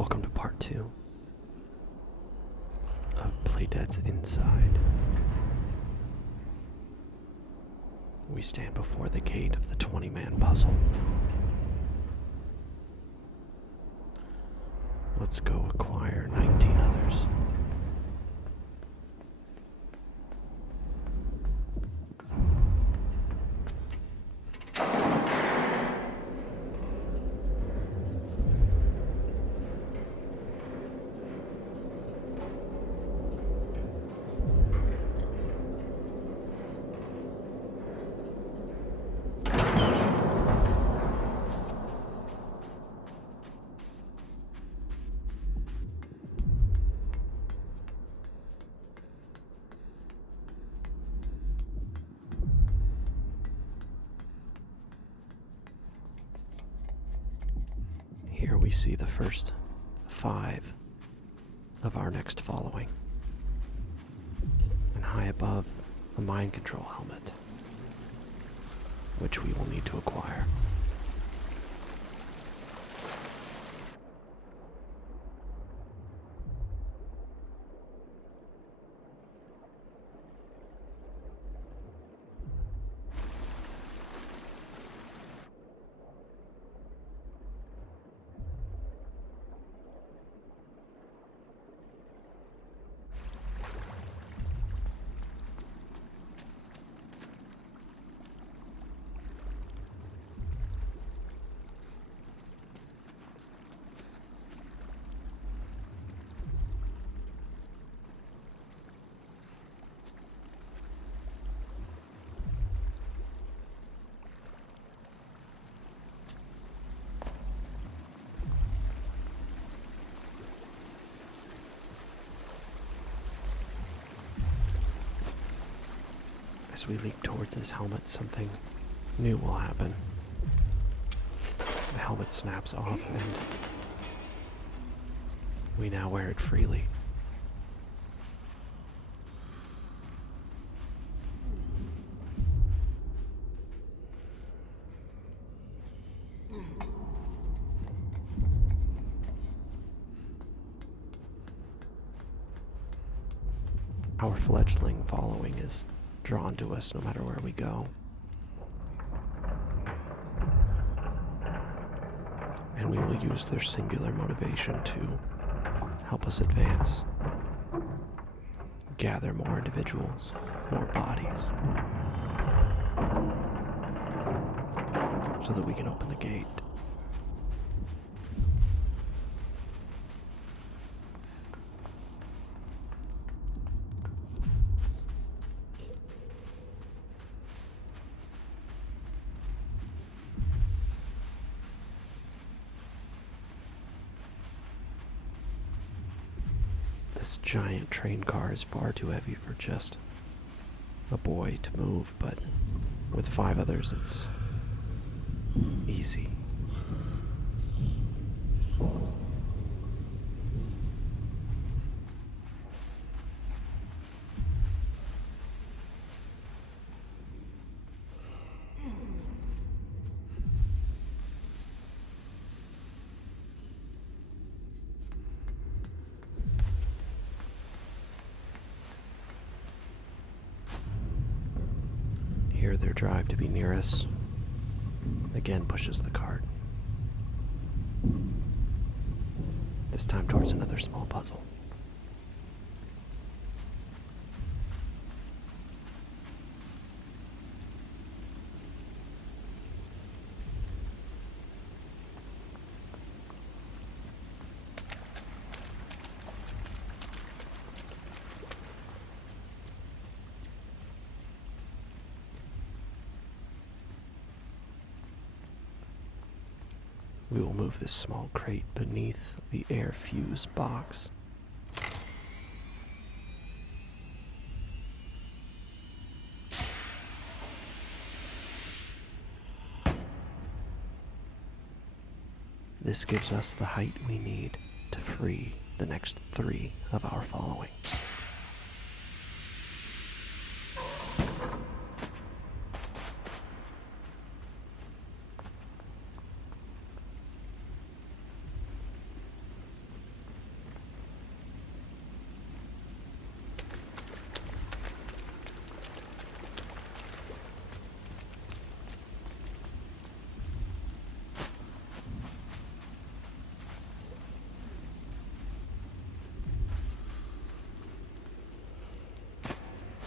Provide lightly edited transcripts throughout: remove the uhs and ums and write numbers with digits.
Welcome to part 2 of Playdead's Inside. We stand before the gate of the 20-man puzzle. Let's go acquire 19 others. Here we see the first 5 of our next following. And high above, a mind control helmet, which we will need to acquire. As we leap towards this helmet, something new will happen. The helmet snaps off and we now wear it freely. Our fledgling following is drawn to us no matter where we go. And we will use their singular motivation to help us advance, gather more individuals, more bodies, so that we can open the gate. This giant train car is far too heavy for just a boy to move, but with 5 others, it's easy. Here, their drive to be near us again pushes the cart. This time towards another small puzzle. We will move this small crate beneath the air fuse box. This gives us the height we need to free the next 3 of our following.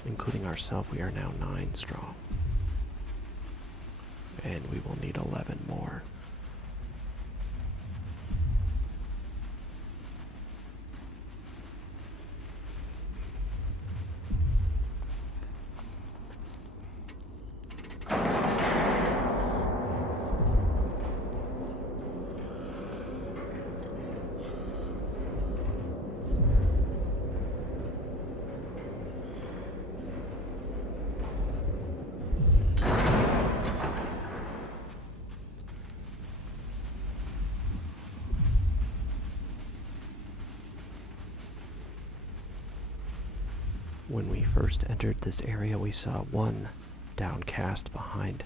including ourselves, we are now 9 strong. And we will need 11 more. When we first entered this area, we saw one downcast behind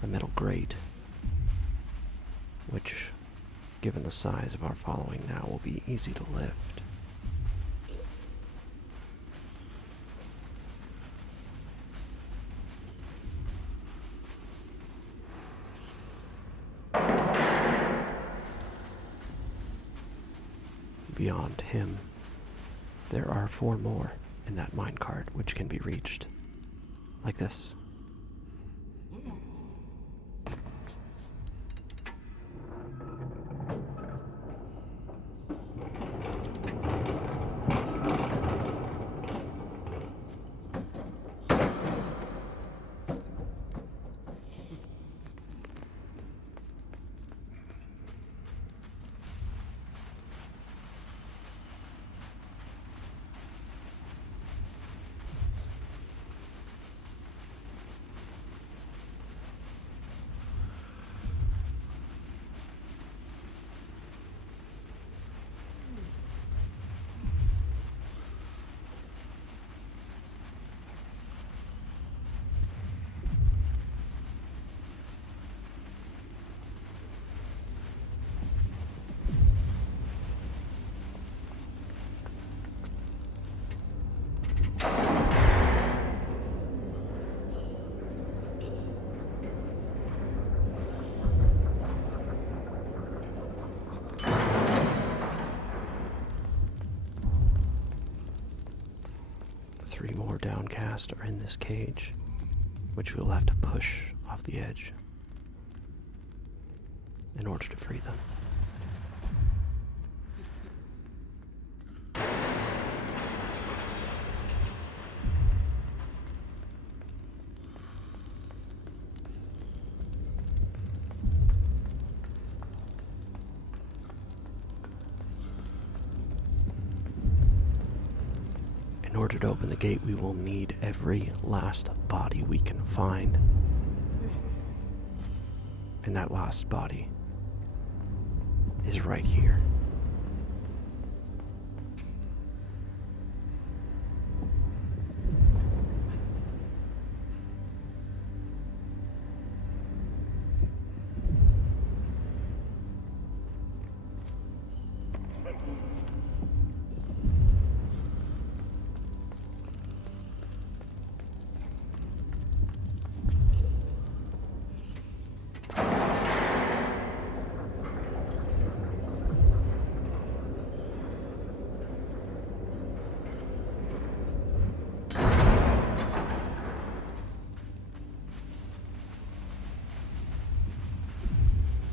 the middle grate, which, given the size of our following now, will be easy to lift. Beyond him, there are 4 more in that minecart, which can be reached like this. Three more downcast are in this cage, which we'll have to push off the edge in order to free them. In order to open the gate, we will need every last body we can find. And that last body is right here.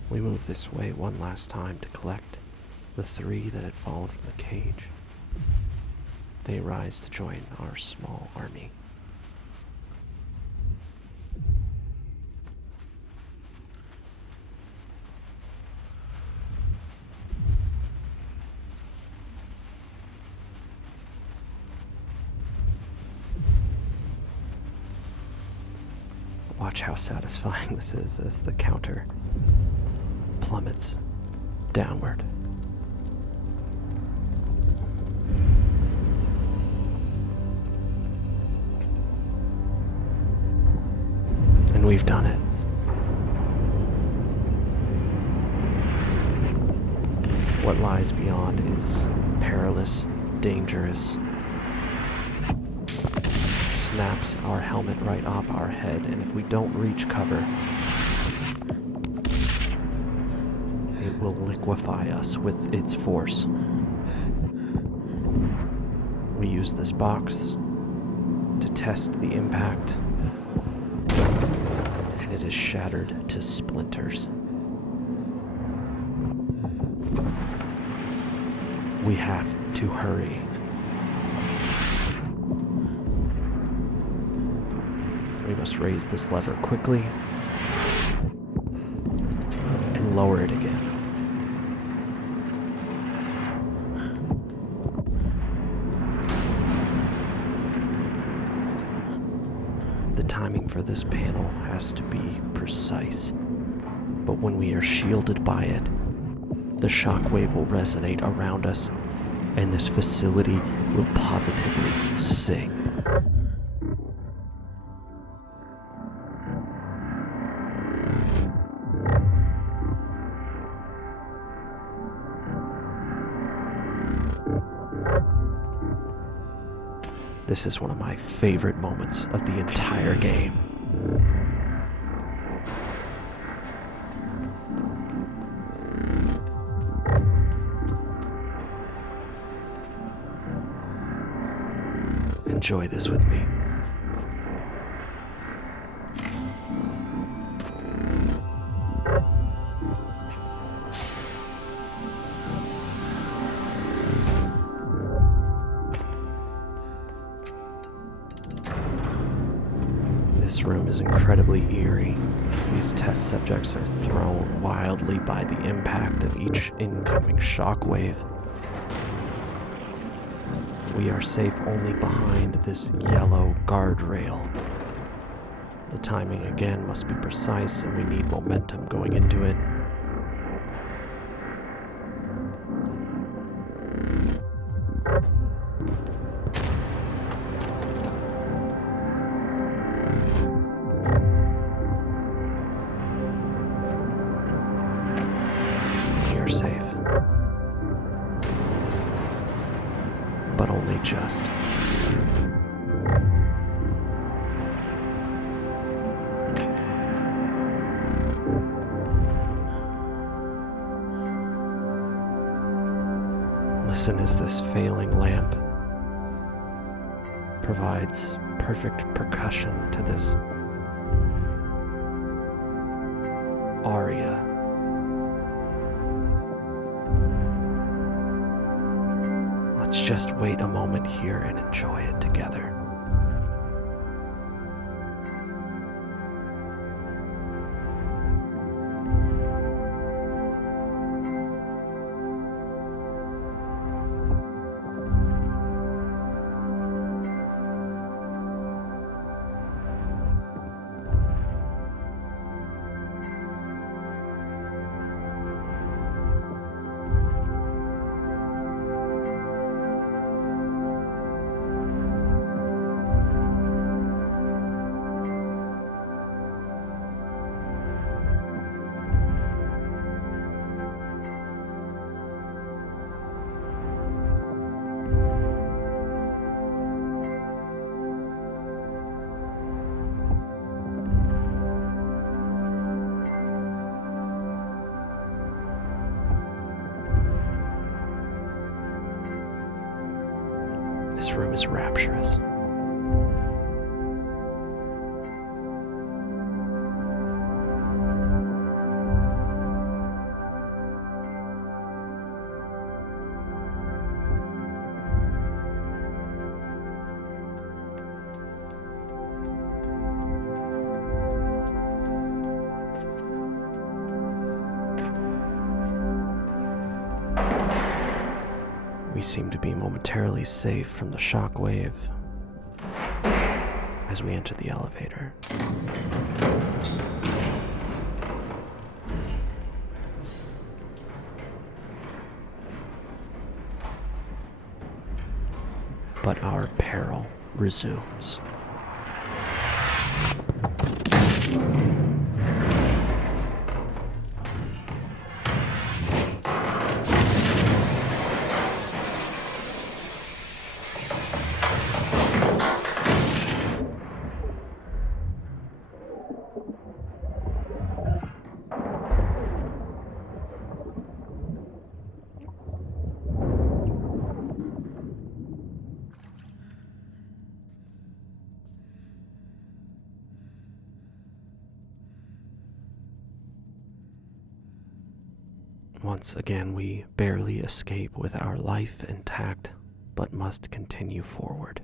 We move this way one last time to collect the 3 that had fallen from the cage. They rise to join our small army. Watch how satisfying this is as the counter plummets downward. And we've done it. What lies beyond is perilous, dangerous. It snaps our helmet right off our head, and if we don't reach cover, it will liquefy us with its force. We use this box to test the impact, and it is shattered to splinters. We have to hurry. We must raise this lever quickly and lower it again. The timing for this panel has to be precise, but when we are shielded by it, the shockwave will resonate around us, and this facility will positively sing. This is one of my favorite moments of the entire game. Enjoy this with me. This room is incredibly eerie as these test subjects are thrown wildly by the impact of each incoming shockwave. We are safe only behind this yellow guardrail. The timing again must be precise, and we need momentum going into it. We are safe. But only just. Listen as this failing lamp provides perfect percussion to this aria. Let's just wait a moment here and enjoy it together. This room is rapturous. We seem to be momentarily safe from the shockwave as we enter the elevator. But our peril resumes. Once again, we barely escape with our life intact, but must continue forward.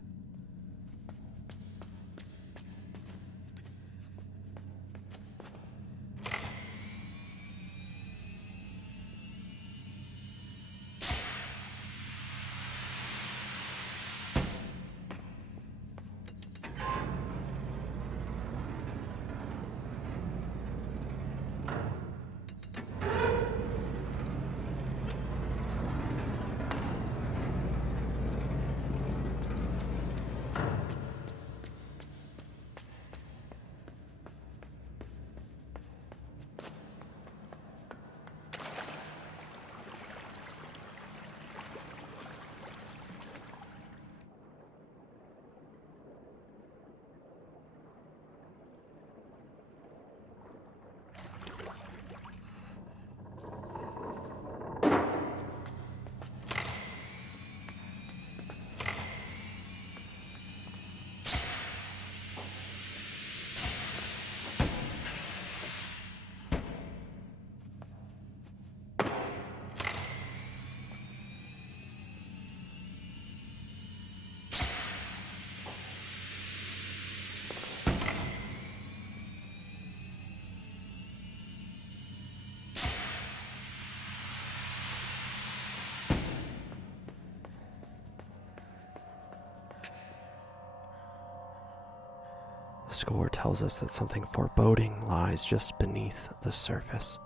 The score tells us that something foreboding lies just beneath the surface.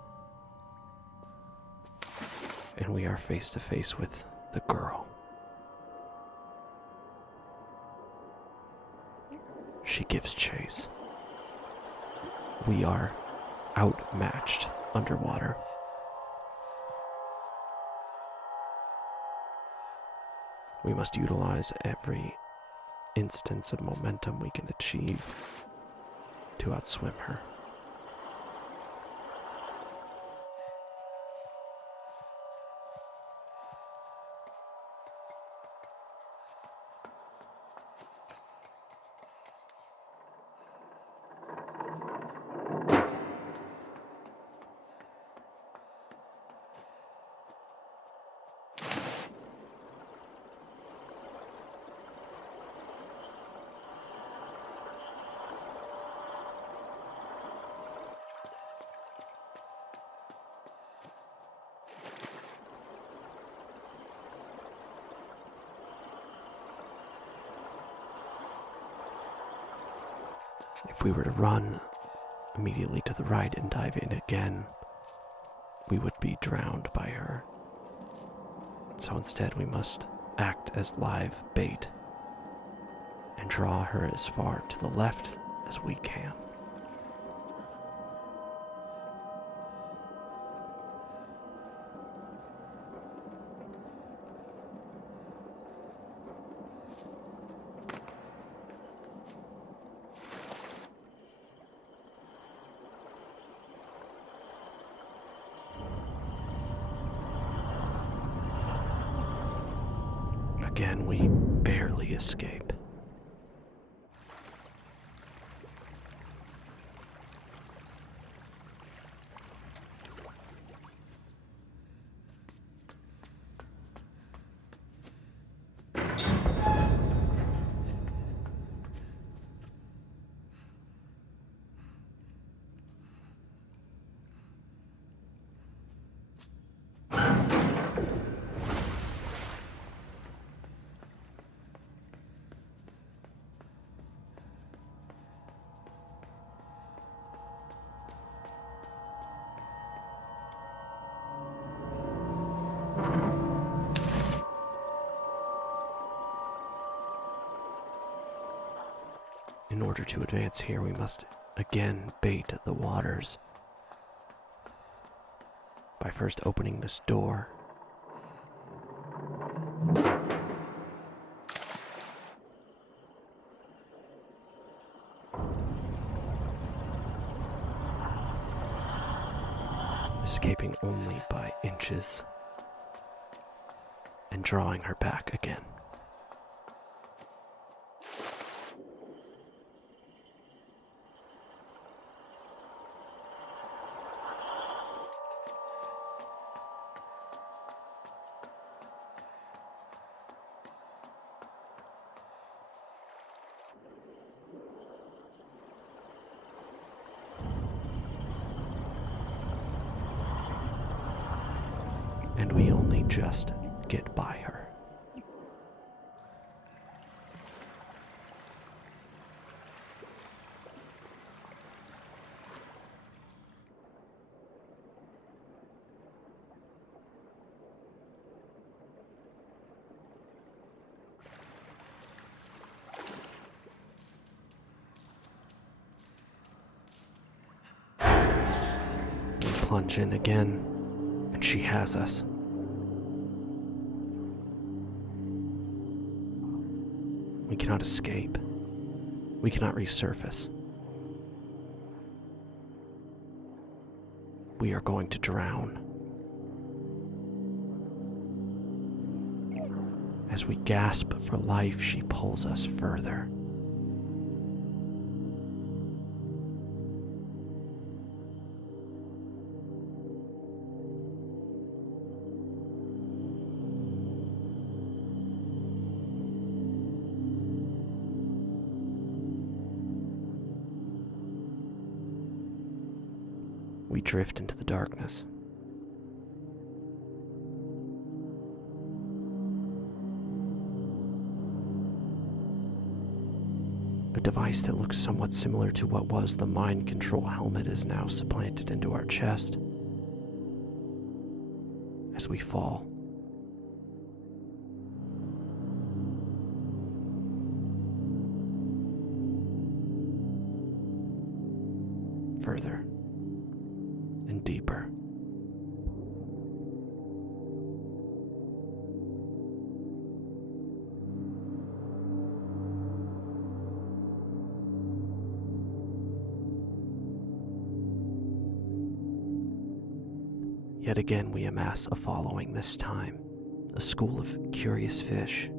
And we are face to face with the girl. She gives chase. We are outmatched underwater. We must utilize every instance of momentum we can achieve to outswim her. If we were to run immediately to the right and dive in again, we would be drowned by her. So instead we must act as live bait and draw her as far to the left as we can. Again, we barely escape. In order to advance here, we must again bait the waters by first opening this door. Escaping only by inches and drawing her back again. and we only just get by her. We plunge in again, and she has us. We cannot escape. We cannot resurface. We are going to drown. As we gasp for life, she pulls us further. We drift into the darkness. A device that looks somewhat similar to what was the mind control helmet is now supplanted into our chest as we fall. Further and deeper. Yet again we amass a following, this time a school of curious fish.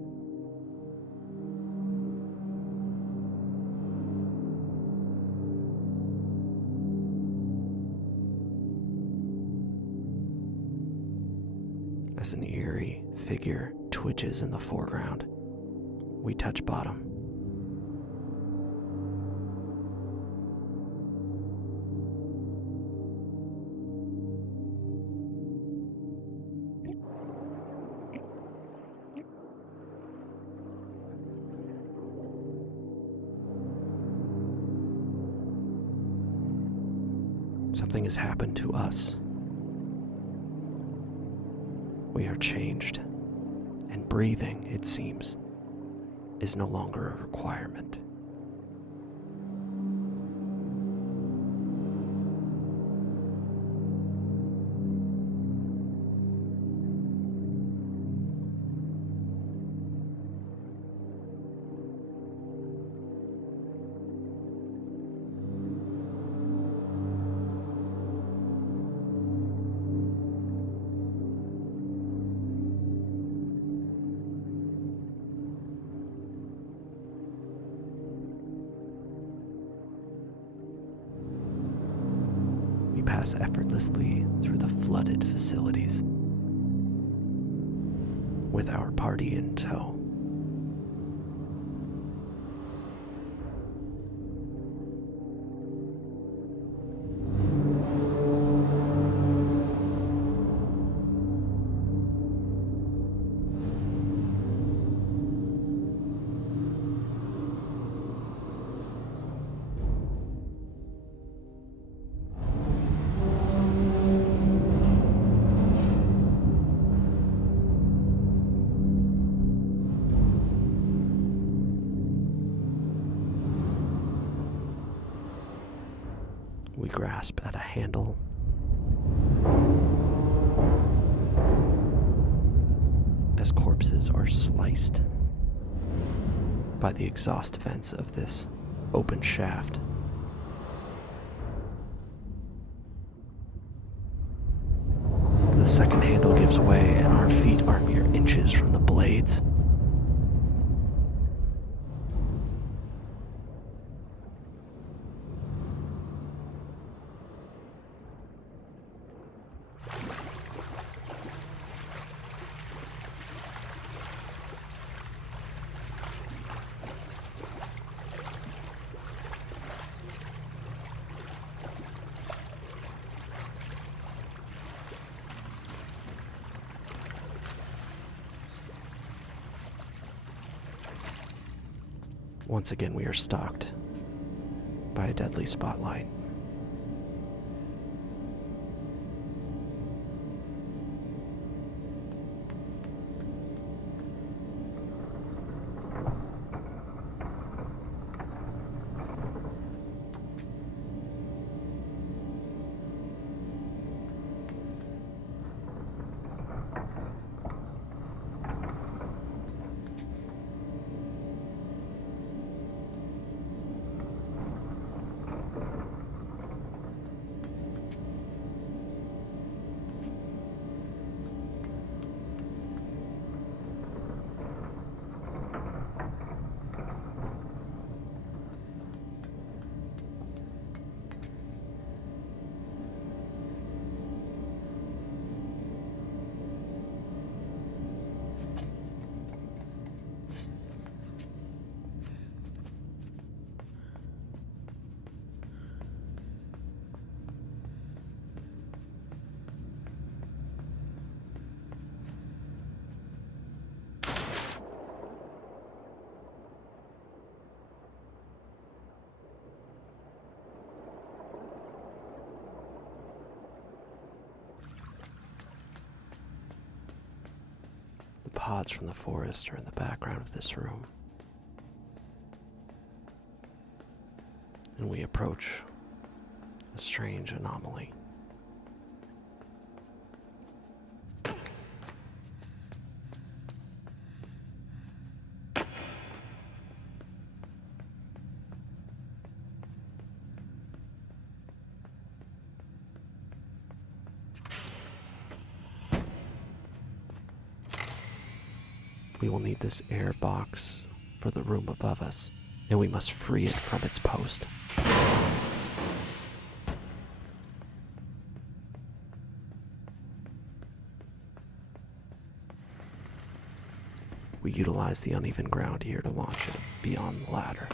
As an eerie figure twitches in the foreground, we touch bottom. Something has happened to us. We are changed, and breathing, it seems, is no longer a requirement. Pass effortlessly through the flooded facilities with our party in tow. We grasp at a handle. As corpses are sliced by the exhaust vents of this open shaft. The second handle gives way, and our feet are mere inches from the blades. Once again, we are stalked by a deadly spotlight. Pods from the forest are in the background of this room. And we approach a strange anomaly. We will need this air box for the room above us, and we must free it from its post. We utilize the uneven ground here to launch it beyond the ladder.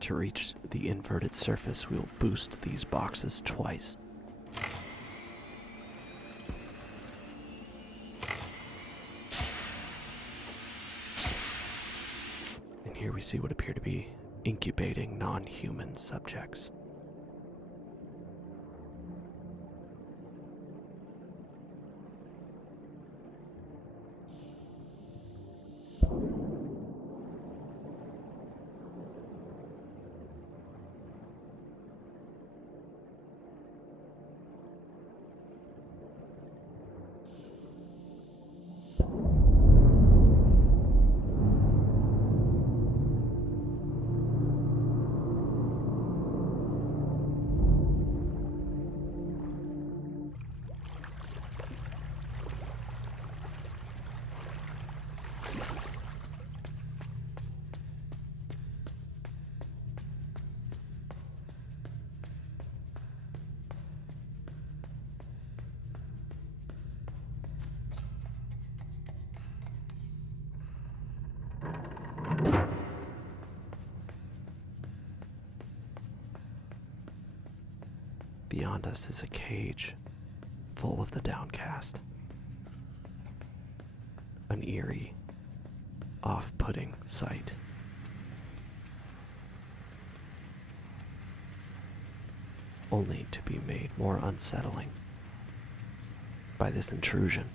To reach the inverted surface, we will boost these boxes twice. And here we see what appear to be incubating non-human subjects. Beyond us is a cage full of the downcast. An eerie, off-putting sight. Only to be made more unsettling by this intrusion.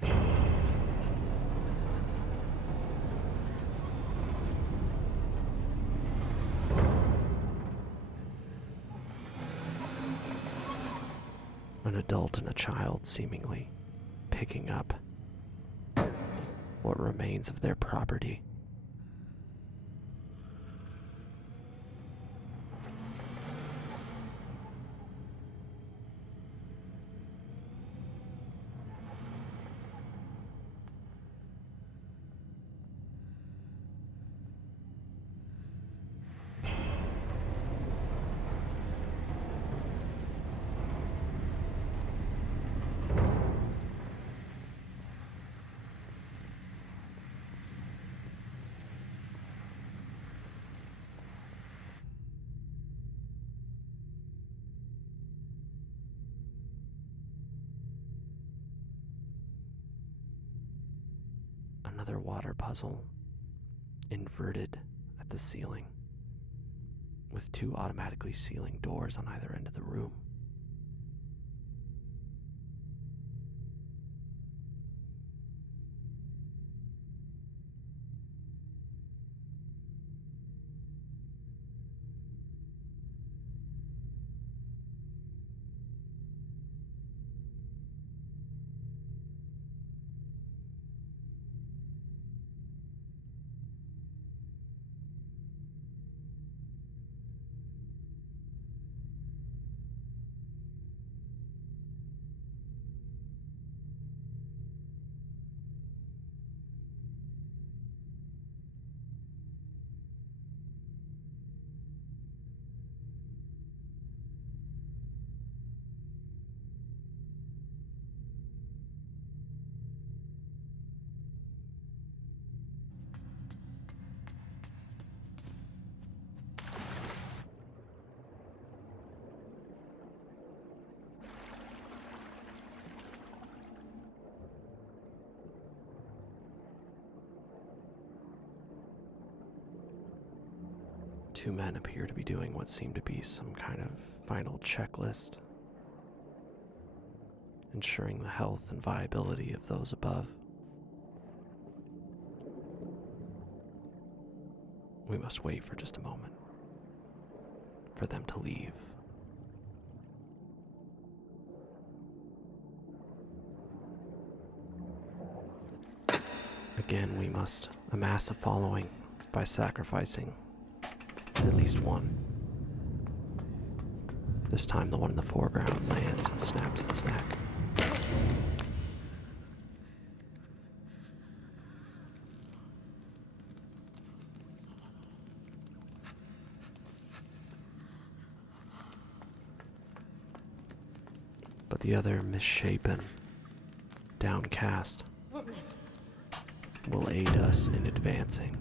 and the child seemingly picking up what remains of their property. Another water puzzle, inverted at the ceiling, with 2 automatically sealing doors on either end of the room. Two men appear to be doing what seemed to be some kind of final checklist, ensuring the health and viability of those above. We must wait for just a moment for them to leave. Again, we must amass a following by sacrificing at least one. This time the one in the foreground lands and snaps its neck. But the other, misshapen, downcast, will aid us in advancing.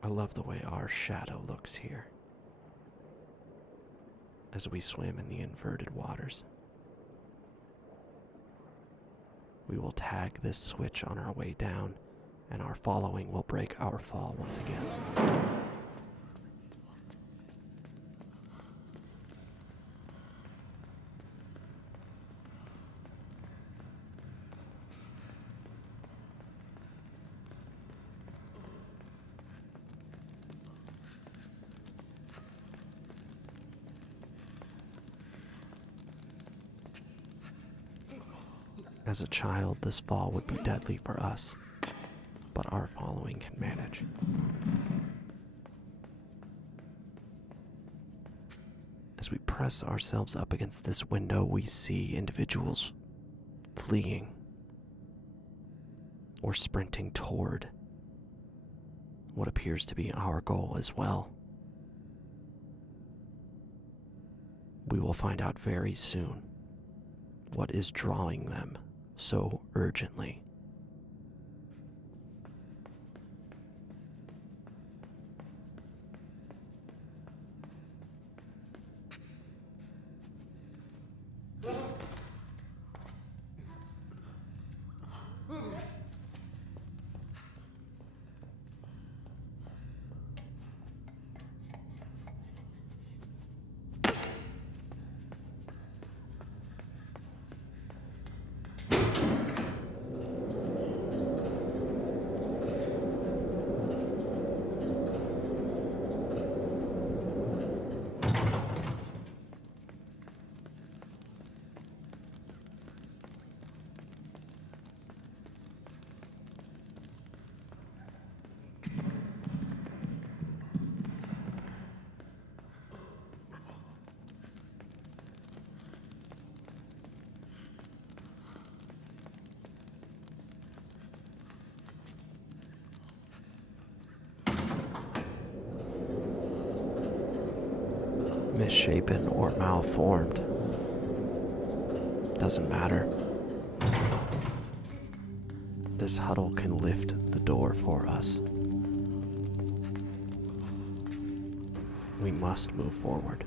I love the way our shadow looks here as we swim in the inverted waters. We will tag this switch on our way down, and our following will break our fall once again. As a child, this fall would be deadly for us, but our following can manage. As we press ourselves up against this window, we see individuals fleeing or sprinting toward what appears to be our goal as well. We will find out very soon what is drawing them so urgently. misshapen or malformed. Doesn't matter. This huddle can lift the door for us. We must move forward.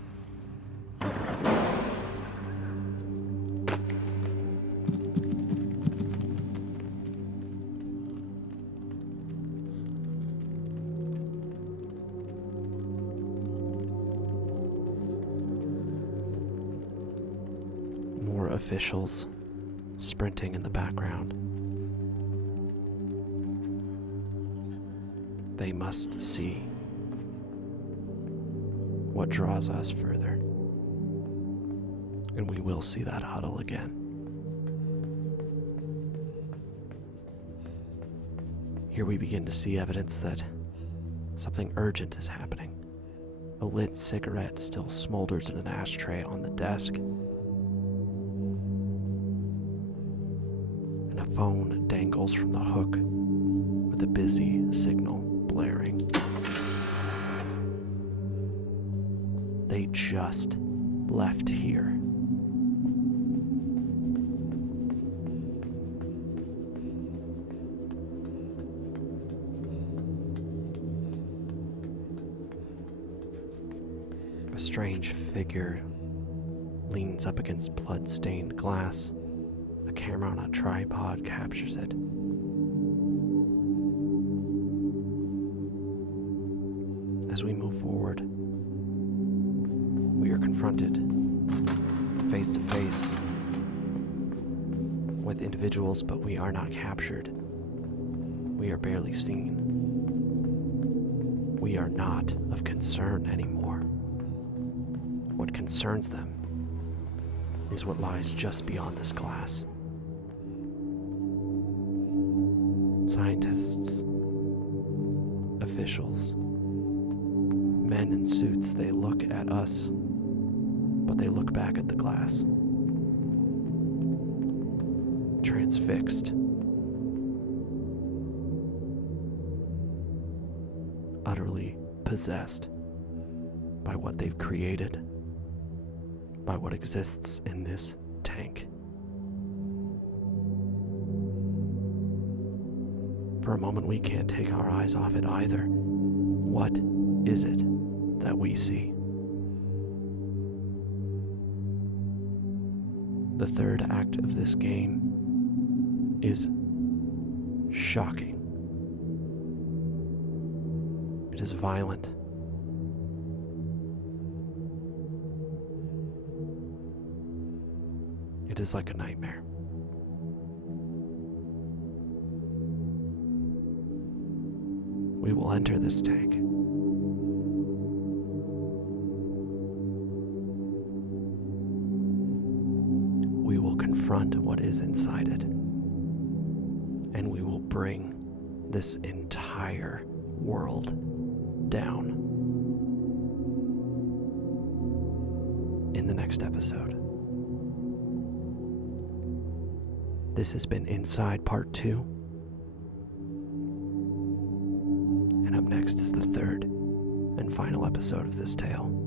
More officials sprinting in the background. They must see what draws us further. And we will see that huddle again. Here we begin to see evidence that something urgent is happening. A lit cigarette still smolders in an ashtray on the desk. And a phone dangles from the hook with a busy signal blaring. They just left here. A strange figure leans up against blood-stained glass. A camera on a tripod captures it. As we move forward, we are confronted face to face with individuals, but we are not captured. We are barely seen. We are not of concern anymore. What concerns them is what lies just beyond this glass. Scientists, officials, men in suits, they look at us, but they look back at the glass. Transfixed. Utterly possessed by what they've created, by what exists in this tank. For a moment, we can't take our eyes off it either. What is it that we see? The third act of this game is shocking. It is violent. It is like a nightmare. We will enter this tank. We will confront what is inside it. And we will bring this entire world down. In the next episode. This has been Inside Part 2. And up next is the third and final episode of this tale.